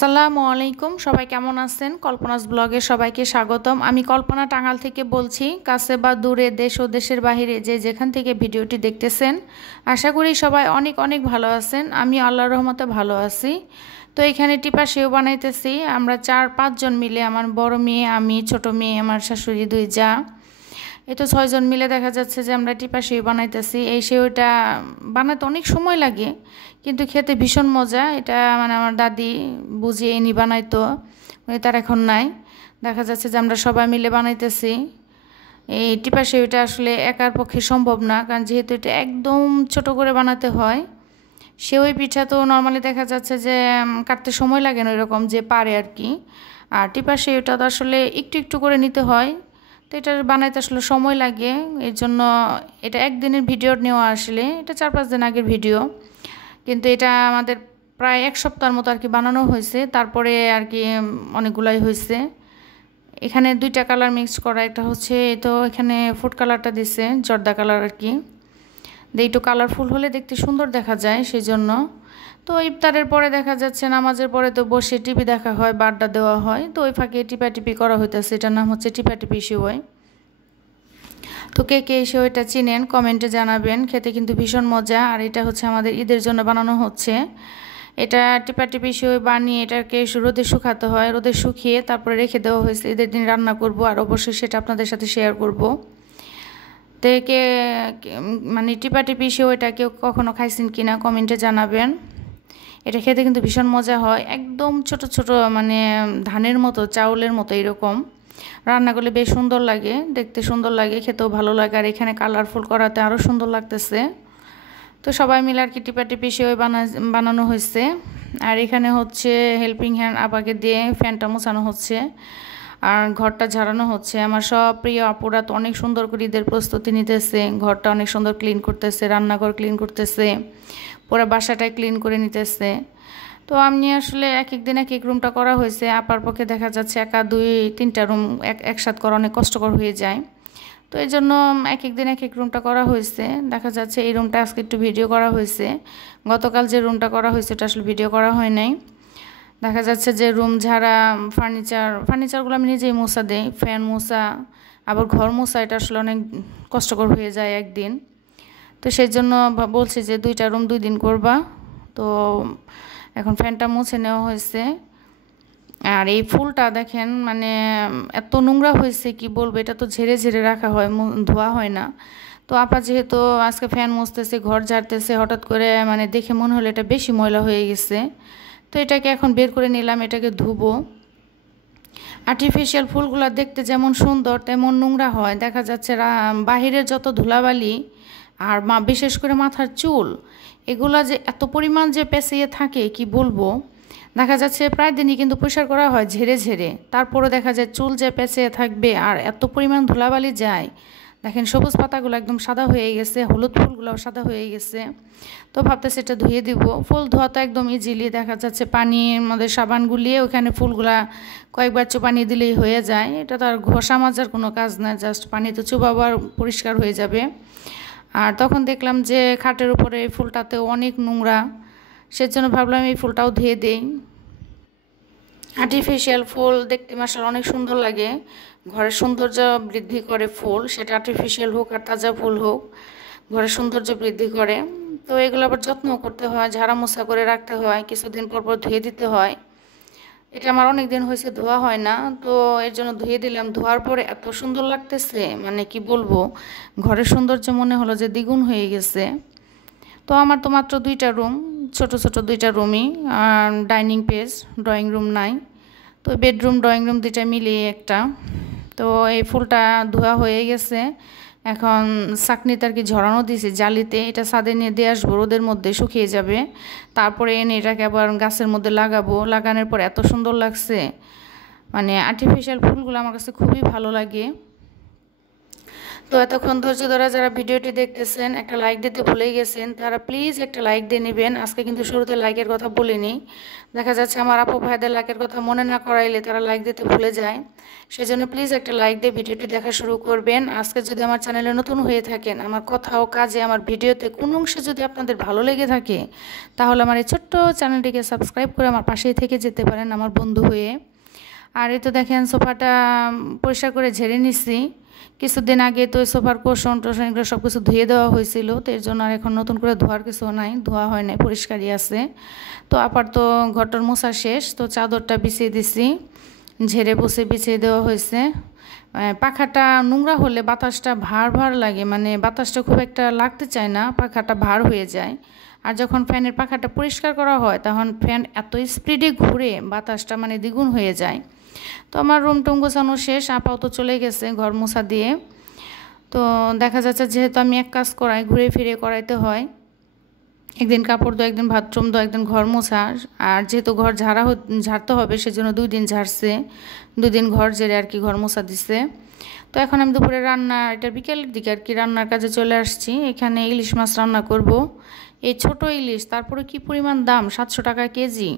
আসসালামু আলাইকুম, সবাই কেমন আছেন? কল্পনাস ব্লগে সবাইকে স্বাগতম। আমি কল্পনা টাঙ্গাল থেকে বলছি। কাছে বা দূরে, দেশ ও দেশের বাইরে যে যেখান থেকে ভিডিওটি দেখতেছেন, আশা করি সবাই অনেক অনেক ভালো আছেন। আমি আল্লাহর রহমতে ভালো আছি। তো এখানে টিপা সেও বানাইতেছি আমরা 4-5 জন মিলে, আমার বড় মেয়ে, আমি, ছোট মেয়ে, আমার শাশুড়ি, 2 যা, এই তো 6 জন মিলে দেখা যাচ্ছে যে আমরা টিপা সেও বানাইতেছি। এই সেওটা বানাতে অনেক সময় লাগে, কিন্তু খেতে ভীষণ মজা। এটা মানে আমার দাদি বুঝিয়ে এনি বানাইতো, মানে তার এখন নাই। দেখা যাচ্ছে যে আমরা সবাই মিলে বানাইতেছি। এই টিপা সেওটা আসলে একার পক্ষে সম্ভব না, কারণ যেহেতু এটা একদম ছোট করে বানাতে হয়। সেওই পিঠা তো নর্মালি দেখা যাচ্ছে যে কাটতে সময় লাগে না এরকম যে পারে আর কি। আর টিপা সেওটা তো আসলে একটু একটু করে নিতে হয়, তো এটা বানাইতে আসলে সময় লাগে। এর জন্য এটা একদিনের ভিডিও নেওয়া, আসলে এটা 4-5 দিন আগের ভিডিও, কিন্তু এটা আমাদের প্রায় 1 সপ্তাহের মতো আর কি বানানো হয়েছে। তারপরে আর কি অনেকগুলাই হয়েছে। এখানে 2টা কালার মিক্স করা, একটা হচ্ছে তো এখানে ফুড কালারটা দিছে, জর্দা কালার আর কি। একটু কালারফুল হলে দেখতে সুন্দর দেখা যায়, সেই জন্য। তো ইফতারের পরে দেখা যাচ্ছে, নামাজের পরে তো বসে টিভি দেখা হয়, বাড্ডা দেওয়া হয়, তো ওই ফাঁকে টিপাটিপি করা হইতেছে। এটার নাম হচ্ছে টিপাটিপি সেওই। তো কে কে এই সেওইটা চিনেন কমেন্টে জানাবেন। খেতে কিন্তু ভীষণ মজা। আর এটা হচ্ছে আমাদের ঈদের জন্য বানানো হচ্ছে। এটা টিপাটিপি সেওই বানিয়ে এটাকে রোদে শুকাতে হয়, রোদে শুকিয়ে তারপরে রেখে দেওয়া হয়েছে। ঈদের দিন রান্না করব, আর অবশ্যই সেটা আপনাদের সাথে শেয়ার করব। থেকে মানে টিপাটিপি সেওইটা কেউ কখনো খাইছেন কিনা কমেন্টে জানাবেন। এটা খেতে কিন্তু ভীষণ মজা হয়, একদম ছোট ছোট, মানে ধানের মতো, চাউলের মতো এরকম। রান্না করলে বেশ সুন্দর লাগে, দেখতে সুন্দর লাগে, খেতেও ভালো লাগে। আর এখানে কালারফুল করাতে আরও সুন্দর লাগতেছে। তো সবাই মিলে আর কি টিপাটিপি সেওই বানানো হয়েছে। আর এখানে হচ্ছে হেল্পিং হ্যান্ড আপাকে দিয়ে ফ্যানটা মোছানো হচ্ছে, আর ঘরটা ঝাড়ানো হচ্ছে। আমার সব প্রিয় আপুরা তো অনেক সুন্দর করে ঈদের প্রস্তুতি নিতেছে, ঘরটা অনেক সুন্দর ক্লিন করতেছে, রান্নাঘর ক্লিন করতেছে, পুরো বাসাটাই ক্লিন করে নিতেছে। তো আমি আসলে এক এক দিন এক এক রুমটা করা হয়েছে। আপার পক্ষে দেখা যাচ্ছে একা 2-3টা রুম একসাথে করা অনেক কষ্টকর হয়ে যায়। তো এই জন্য এক এক দিন এক এক রুমটা করা হয়েছে। দেখা যাচ্ছে এই রুমটা আজকে একটু ভিডিও করা হয়েছে। গতকাল যে রুমটা করা হয়েছে এটা আসলে ভিডিও করা হয় নাই। দেখা যাচ্ছে যে রুম ঝাড়া, ফার্নিচারগুলো আমি নিজেই মোছা দেই, ফ্যান মোছা, আবার ঘর মোছা, এটা আসলে অনেক কষ্টকর হয়ে যায় একদিন। তো সেই জন্য বলছি যে 2টা রুম 2 দিন করবা। তো এখন ফ্যানটা মুছে নেওয়া হয়েছে। আর এই ফুলটা দেখেন, মানে এত নোংরা হয়েছে কি বলবো, এটা তো ঝেড়ে ঝেড়ে রাখা হয়, ধোয়া হয় না। তো আপা যেহেতু আজকে ফ্যান মুছতেছে, ঘর ঝাড়তেছে, হঠাৎ করে মানে দেখে মনে হলো এটা বেশি ময়লা হয়ে গেছে। তো এটাকে এখন বের করে নিলাম, এটাকে ধুবো। আর্টিফিশিয়াল ফুলগুলো দেখতে যেমন সুন্দর তেমন নোংরা হয়। দেখা যাচ্ছে বাহিরের যত ধুলাবালি আর বিশেষ করে মাথার চুল, এগুলো যে এত পরিমাণ যে পেঁচিয়ে থাকে কি বলবো। দেখা যাচ্ছে প্রায় দিনই কিন্তু পরিষ্কার করা হয় ঝেড়ে ঝেড়ে, তারপরে দেখা যায় চুল যে পেঁচিয়ে থাকবে, আর এত পরিমাণ ধুলাবালি যায়। দেখেন সবুজ পাতাগুলো একদম সাদা হয়ে গেছে, হলুদ ফুলগুলোও সাদা হয়ে গেছে। তো ভাবতেছি এটা ধুয়ে দিব। ফুল ধোয়া তো একদম ইজিলি, দেখা যাচ্ছে পানির মধ্যে সাবান গুলিয়ে ওখানে ফুলগুলা কয়েকবার চুপানি দিলেই হয়ে যায়। এটা তো আর ঘষা মাজার কোনো কাজ না, জাস্ট পানিতে চুবাবার পরিষ্কার হয়ে যাবে। আর তখন দেখলাম যে খাটের উপরে এই ফুলটাতেও অনেক নোংরা, সেজন্য ভাবলাম এই ফুলটাও ধুয়ে দেই। আর্টিফিশিয়াল ফুল দেখতে মাশাআল্লাহ অনেক সুন্দর লাগে, ঘরের সৌন্দর্য বৃদ্ধি করে ফুল, সেটা আর্টিফিশিয়াল হোক আর তাজা ফুল হোক, ঘরের সৌন্দর্য বৃদ্ধি করে। তো এগুলো আবার যত্ন করতে হয়, ঝাড়া মোছা করে রাখতে হয়, কিছুদিন পর পর ধুয়ে দিতে হয়। এটা আমার অনেক দিন হয়েছে ধোয়া হয় না, তো এর জন্য ধুয়ে দিলাম। ধোয়ার পরে এত সুন্দর লাগতেছে, মানে কি বলবো, ঘরের সৌন্দর্য মনে হলো যে দ্বিগুণ হয়ে গেছে। তো আমার তো মাত্র 2টা রুম, ছোট ছোট 2টা রুমই, আর ডাইনিং পেজ, ড্রয়িং রুম নাই। তো বেডরুম ড্রয়িং রুম 2টা মিলিয়ে একটা। তো এই ফুলটা ধোয়া হয়ে গেছে, এখন ছাঁকনিতে আর কি ঝরানো দিয়েছি জালিতে। এটা ছাদে নিয়ে দিয়ে আসবো, রোদের মধ্যে শুকিয়ে যাবে। তারপরে এনে এটাকে আবার গাছের মধ্যে লাগাবো। লাগানোর পর এত সুন্দর লাগছে, মানে আর্টিফিশিয়াল ফুলগুলো আমার কাছে খুবই ভালো লাগে। তো এতক্ষণ ধৈর্য ধরে যারা ভিডিওটি দেখতেছেন, একটা লাইক দিতে ভুলে গেছেন, তারা প্লিজ একটা লাইক দিয়ে নেবেন। আজকে কিন্তু শুরুতে লাইকের কথা বলিনি। দেখা যাচ্ছে আমার আপু ভাইদের লাইকের কথা মনে না করাইলে তারা লাইক দিতে ভুলে যায়। সেজন্য প্লিজ একটা লাইক দিয়ে ভিডিওটি দেখা শুরু করবেন। আজকে যদি আমার চ্যানেলে নতুন হয়ে থাকেন, আমার কথা ও কাজে, আমার ভিডিওতে কোনো অংশে যদি আপনাদের ভালো লেগে থাকে, তাহলে আমার এই ছোট্ট চ্যানেলটিকে সাবস্ক্রাইব করে আমার পাশেই থেকে যেতে পারেন আমার বন্ধু হয়ে। আর এই তো দেখেন সোফাটা পরিষ্কার করে ঝেড়ে নিচ্ছি। কিছুদিন আগে তো ওই সোফার কোষণ টোষণ এগুলো সব কিছু ধুয়ে দেওয়া হয়েছিল, তো এর জন্য আর এখন নতুন করে ধোয়ার কিছু নাই, ধোয়া হয় নাই, পরিষ্কারই আছে। তো আপার তো ঘরটার মোছা শেষ, তো চাদরটা বিছিয়ে দিছি, ঝেড়ে বসে বিছিয়ে দেওয়া হয়েছে। পাখাটা নোংরা হলে বাতাসটা ভার ভার লাগে, মানে বাতাসটা খুব একটা লাগতে চায় না, পাখাটা ভার হয়ে যায়। আর যখন ফ্যানের পাখাটা পরিষ্কার করা হয় তখন ফ্যান এত স্পিডে ঘুরে বাতাসটা মানে দ্বিগুণ হয়ে যায়। তো আমার রুম টুম গোছানো শেষ, আপাও তো চলে গেছে ঘর মোছা দিয়ে। তো দেখা যাচ্ছে যেহেতু আমি এক কাজ করাই, ঘুরে ফিরে করাইতে হয়, একদিন কাপড় দো, একদিন বাথরুম দো, একদিন ঘর মোছা। আর যেহেতু ঘর ঝাড়তে হবে সেজন্য 2 দিন ঝাড়ছে, 2 দিন ঘর ঝেড়ে আর কি ঘর মোছা দিছে। তো এখন আমি দুপুরে রান্না, এটা বিকেলের দিকে আর কি রান্নার কাজে চলে আসছি। এখানে ইলিশ মাছ রান্না করব। এই ছোট ইলিশ, তারপরে কি পরিমাণ দাম, 700 টাকা কেজি।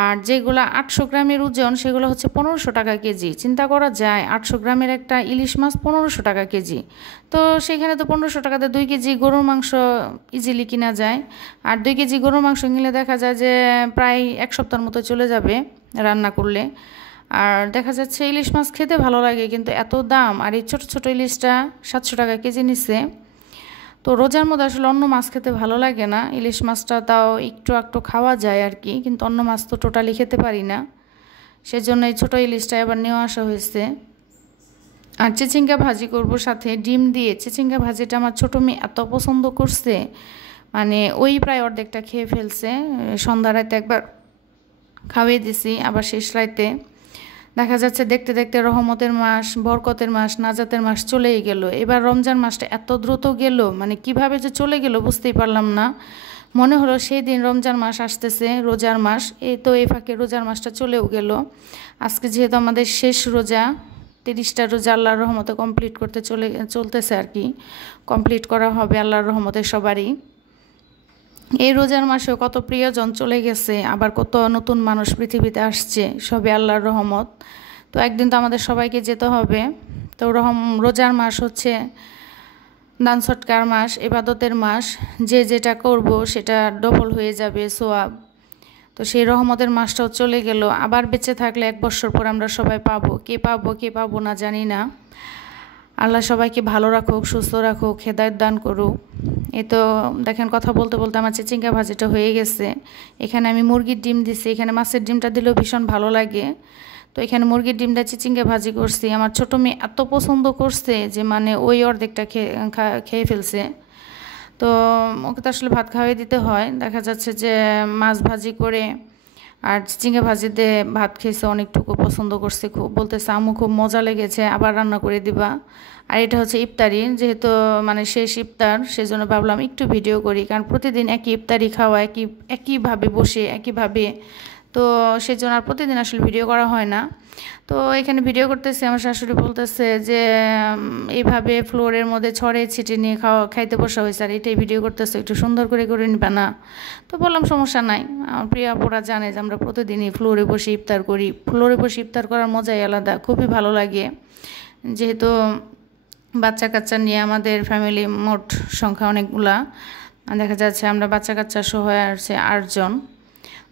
আর যেগুলো 800 গ্রামের ওজন সেগুলো হচ্ছে 1500 টাকা কেজি। চিন্তা করা যায় 800 গ্রামের একটা ইলিশ মাছ 1500 টাকা কেজি। তো সেখানে তো 1500 টাকাতে 2 কেজি গরুর মাংস ইজিলি কিনা যায়। আর 2 কেজি গরুর মাংস নিলে দেখা যায় যে প্রায় 1 সপ্তাহের মতো চলে যাবে রান্না করলে। আর দেখা যাচ্ছে ইলিশ মাছ খেতে ভালো লাগে, কিন্তু এত দাম। আর এই ছোটো ছোটো ইলিশটা 700 টাকা কেজি নিচ্ছে। তো রোজার মধ্যে আসলে অন্য মাছ খেতে ভালো লাগে না, ইলিশ মাছটা তাও একটু একটু খাওয়া যায় আর কি, কিন্তু অন্য মাছ তো টোটালি খেতে পারি না। সেজন্য এই ছোটো ইলিশটা এবার নেওয়া আসা হয়েছে। আর চিচিঙ্গা ভাজি করব সাথে ডিম দিয়ে। চিচিঙ্গা ভাজিটা আমার ছোটো মেয়ে এত পছন্দ করছে, মানে ওই প্রায় অর্ধেকটা খেয়ে ফেলছে। সন্ধ্যা রাতে একবার খাওয়িয়ে দিছি, আবার শেষ রাতে। দেখা যাচ্ছে দেখতে দেখতে রহমতের মাস, বরকতের মাস, নাজাতের মাস চলেই গেল। এবার রমজান মাসটা এত দ্রুত গেল, মানে কিভাবে যে চলে গেল বুঝতেই পারলাম না। মনে হলো সেই দিন রমজান মাস আসতেছে, রোজার মাস। এই তো এই ফাঁকে রোজার মাসটা চলেও গেল। আজকে যেহেতু আমাদের শেষ রোজা, 30টা রোজা আল্লাহর রহমতে কমপ্লিট করতে চলতেছে আর কি, কমপ্লিট করা হবে আল্লাহর রহমতে সবারই। এই রোজার মাসেও কত প্রিয়জন চলে গেছে, আবার কত নতুন মানুষ পৃথিবীতে আসছে, সবে আল্লাহর রহমত। তো একদিন তো আমাদের সবাইকে যেতে হবে। তো রোজার মাস হচ্ছে দান সৎকার মাস, ইবাদতের মাস। যে যেটা করব সেটা ডবল হয়ে যাবে সোয়াব। তো সেই রহমতের মাসটাও চলে গেল। আবার বেঁচে থাকলে 1 বছর পর আমরা সবাই পাবো, কে পাবো না জানি না। আল্লাহ সবাইকে ভালো রাখুক, সুস্থ রাখুক, হেদায়েত দান করুক। এই তো দেখেন কথা বলতে বলতে আমার চিচিঙ্গা ভাজিটা হয়ে গেছে। এখানে আমি মুরগির ডিম দিছি, এখানে মাছের ডিমটা দিলেও ভীষণ ভালো লাগে। তো এখানে মুরগির ডিমটা চিচিঙ্গা ভাজি করছি। আমার ছোটো মেয়ে এত পছন্দ করছে যে মানে ওই অর্ধেকটা খেয়ে ফেলছে। তো ওকে তো আসলে ভাত খাওয়াই দিতে হয়। দেখা যাচ্ছে যে মাছ ভাজি করে আর চিচিঙ্গা ভাজিতে ভাত খেয়েছে, অনেকটুকু পছন্দ করছে, খুব বলতেছে আম্মু খুব মজা লেগেছে, আবার রান্না করে দিবা। আর এটা হচ্ছে ইফতারি, যেহেতু মানে শেষ ইফতার, সেজন্য ভাবলাম একটু ভিডিও করি, কারণ প্রতিদিন একই ইফতারি খাওয়া, একইভাবে বসে একইভাবে, তো সেজন্য আর প্রতিদিন আসলে ভিডিও করা হয় না। তো এখানে ভিডিও করতেছে, আমার শাশুড়ি বলতেছে যে এইভাবে ফ্লোরের মধ্যে ছড়ে ছিটে নিয়ে খাইতে বসা হয়েছে, আর এটাই ভিডিও করতেছে, একটু সুন্দর করে নিবা না? তো বললাম সমস্যা নাই, আমার প্রিয় আপুরা জানে যে আমরা প্রতিদিনই ফ্লোরে বসে ইফতার করি। ফ্লোরে বসে ইফতার করার মজাই আলাদা, খুবই ভালো লাগে। যেহেতু বাচ্চা কাচ্চা নিয়ে আমাদের ফ্যামিলি মোট সংখ্যা অনেকগুলা, দেখা যাচ্ছে আমরা বাচ্চা কাচ্চা সহ আছে 8 জন।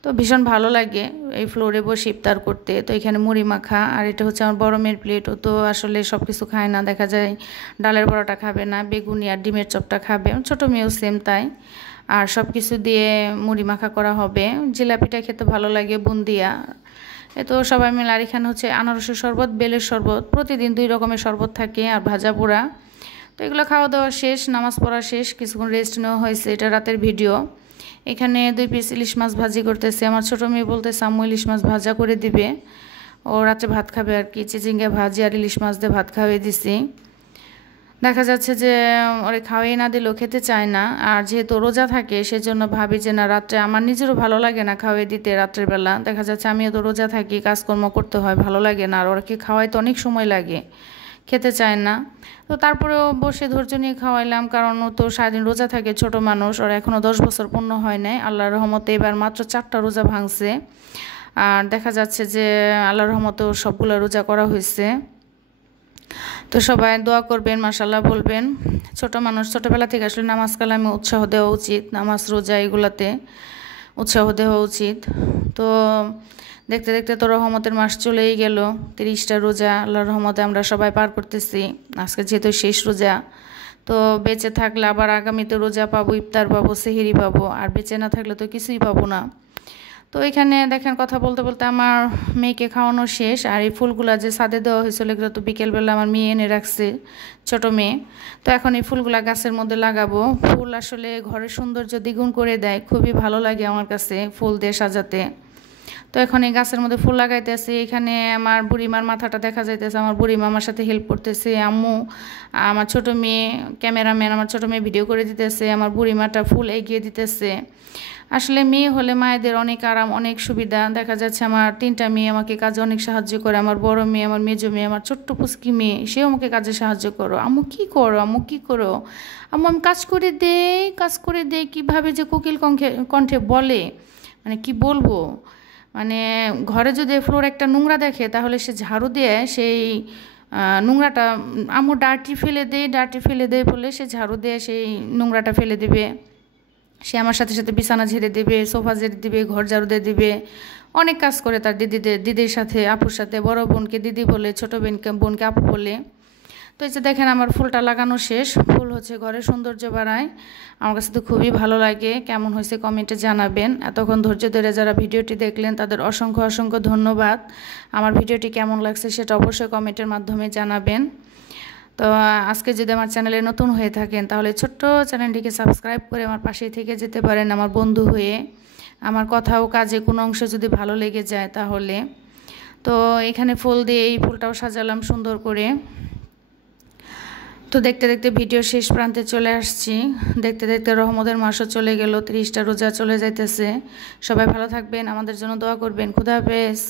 তো ভীষণ ভালো লাগে এই ফ্লোরে বসে ইফতার করতে। তো এখানে মুড়ি মাখা, আর এটা হচ্ছে আমার বড় মেয়ের প্লেট। ও তো আসলে সব কিছু খায় না, দেখা যায় ডালের বড়াটা খাবে না, বেগুনি আর ডিমের চপটা খাবে। ছোটো মেয়েও সেম তাই। আর সব কিছু দিয়ে মুড়ি মাখা করা হবে। জিলাপিটা খেতে ভালো লাগে, বুন্দিয়া। এ তো সবাই মিলে। আর এখানে হচ্ছে আনারসের শরবত, বেলের শরবত, প্রতিদিন 2 রকমের শরবত থাকে, আর ভাজা পোড়া। তো এগুলো খাওয়া দাওয়া শেষ, নামাজ পড়া শেষ, কিছুক্ষণ রেস্ট নেওয়া হয়েছে। এটা রাতের ভিডিও। এখানে 2 পিস ইলিশ মাছ ভাজি করতেছে। আমার ছোটো মেয়ে বলতেছে আম্মু ইলিশ মাছ ভাজা করে দিবে, ও রাতে ভাত খাবে আর কি। চিচিঙ্গা ভাজি আর ইলিশ মাছ দিয়ে ভাত খাওয়াই দিছি। দেখা যাচ্ছে যে ওরে খাওয়াই না দিলেও খেতে চায় না। আর যেহেতু রোজা থাকে সেজন্য ভাবি যে না, রাত্রে আমার নিজেরও ভালো লাগে না খাওয়াই দিতে। রাত্রের বেলা দেখা যাচ্ছে আমিও তো রোজা থাকি, কাজকর্ম করতে হয়, ভালো লাগে না। আর ওরকে খাওয়াইতে অনেক সময় লাগে, খেতে চায় না। তো তারপরেও বসে ধৈর্য নিয়ে খাওয়াইলাম, কারণ ও তো সারাদিন রোজা থাকে, ছোট মানুষ, ওর এখনও 10 বছর পূর্ণ হয় নাই। আল্লাহর রহমতে এবার মাত্র 4টা রোজা ভাঙছে, আর দেখা যাচ্ছে যে আল্লাহর রহমতে সবগুলো রোজা করা হয়েছে। তো সবাই দোয়া করবেন, মাশাআল্লাহ বলবেন। ছোট মানুষ, ছোটোবেলা থেকে আসলে নামাজ কালামে উৎসাহ দেওয়া উচিত, নামাজ রোজা এগুলাতে উৎসাহ দেওয়া উচিত। তো দেখতে দেখতে তো রহমতের মাস চলেই গেল, 30টা রোজা আল্লাহর রহমতে আমরা সবাই পার করতেছি। আজকে যেহেতু শেষ রোজা, তো বেঁচে থাকলে আবার আগামীতে রোজা পাবো, ইফতার পাবো, সেহরি পাবো, আর বেঁচে না থাকলে তো কিছুই পাবো না। তো এখানে দেখেন কথা বলতে বলতে আমার মেয়েকে খাওয়ানো শেষ। আর এই ফুলগুলা যে ছাদে দেওয়া হয়েছিল এগুলো তো বিকেলবেলা আমার মেয়ে এনে রাখছে, ছোটো মেয়ে। তো এখন এই ফুলগুলা গাছের মধ্যে লাগাবো। ফুল আসলে ঘরের সৌন্দর্য দ্বিগুণ করে দেয়, খুবই ভালো লাগে আমার কাছে ফুল দিয়ে সাজাতে। তো এখন এই গাছের মধ্যে ফুল লাগাইতেছি। এখানে আমার বুড়িমার মাথাটা দেখা যাইতেছে, আমার বুড়িমা আমার সাথে হেল্প করতেছে, আম্মু, আমার ছোটো মেয়ে ক্যামেরাম্যান, আমার ছোটো মেয়ে ভিডিও করে দিতেছে, আমার বুড়িমাটা ফুল এগিয়ে দিতেছে। আসলে মেয়ে হলে মায়েদের অনেক আরাম, অনেক সুবিধা। দেখা যাচ্ছে আমার 3টা মেয়ে আমাকে কাজে অনেক সাহায্য করে। আমার বড় মেয়ে, আমার মেজো মেয়ে, আমার ছোট্ট পুচকি মেয়ে, সেও আমাকে কাজে সাহায্য করো। আম্মু কী করো, আম্মু কী করো, আম্মু আমি কাজ করে দেই কীভাবে যে কোকিল কণ্ঠে বলে, মানে কি বলবো। মানে ঘরে যদি ফ্লোর একটা নোংরা দেখে তাহলে সে ঝাড়ু দিয়ে সেই নোংরাটা, আম্মু ডার্টি ফেলে দেয় বলে সে ঝাড়ু দিয়ে সেই নোংরাটা ফেলে দেবে। সে আমার সাথে সাথে বিছানা ঝেড়ে দেবে, সোফা ঝেড়ে দেবে, ঘর ঝাড়ু দিয়ে দেবে। অনেক কাজ করে তার দিদির সাথে, আপুর সাথে। বড় বোনকে দিদি বলে, ছোটো বোনকে আপু বলে। তো এই যে দেখেন আমার ফুলটা লাগানো শেষ। ফুল হচ্ছে ঘরের সৌন্দর্য বাড়ায়, আমার কাছে তো খুবই ভালো লাগে। কেমন হয়েছে কমেন্টে জানাবেন। এতক্ষণ ধৈর্য ধরে যারা ভিডিওটি দেখলেন তাদের অসংখ্য অসংখ্য ধন্যবাদ। আমার ভিডিওটি কেমন লাগছে সেটা অবশ্যই কমেন্টের মাধ্যমে জানাবেন। তো আজকে যদি আমার চ্যানেলে নতুন হয়ে থাকেন তাহলে ছোট্ট চ্যানেলটিকে সাবস্ক্রাইব করে আমার পাশেই থেকে যেতে পারেন, আমার বন্ধু হয়ে। আমার কথা ও কাজে কোনো অংশ যদি ভালো লেগে যায় তাহলে। তো এখানে ফুল দিয়ে এই ফুলটাও সাজালাম সুন্দর করে। তো দেখতে দেখতে ভিডিও শেষ প্রান্তে চলে আসছি। দেখতে দেখতে রহমতের মাসও চলে গেল, 30টা রোজা চলে যাইতেছে। সবাই ভালো থাকবেন, আমাদের জন্য দোয়া করবেন। খুদা হাফেজ।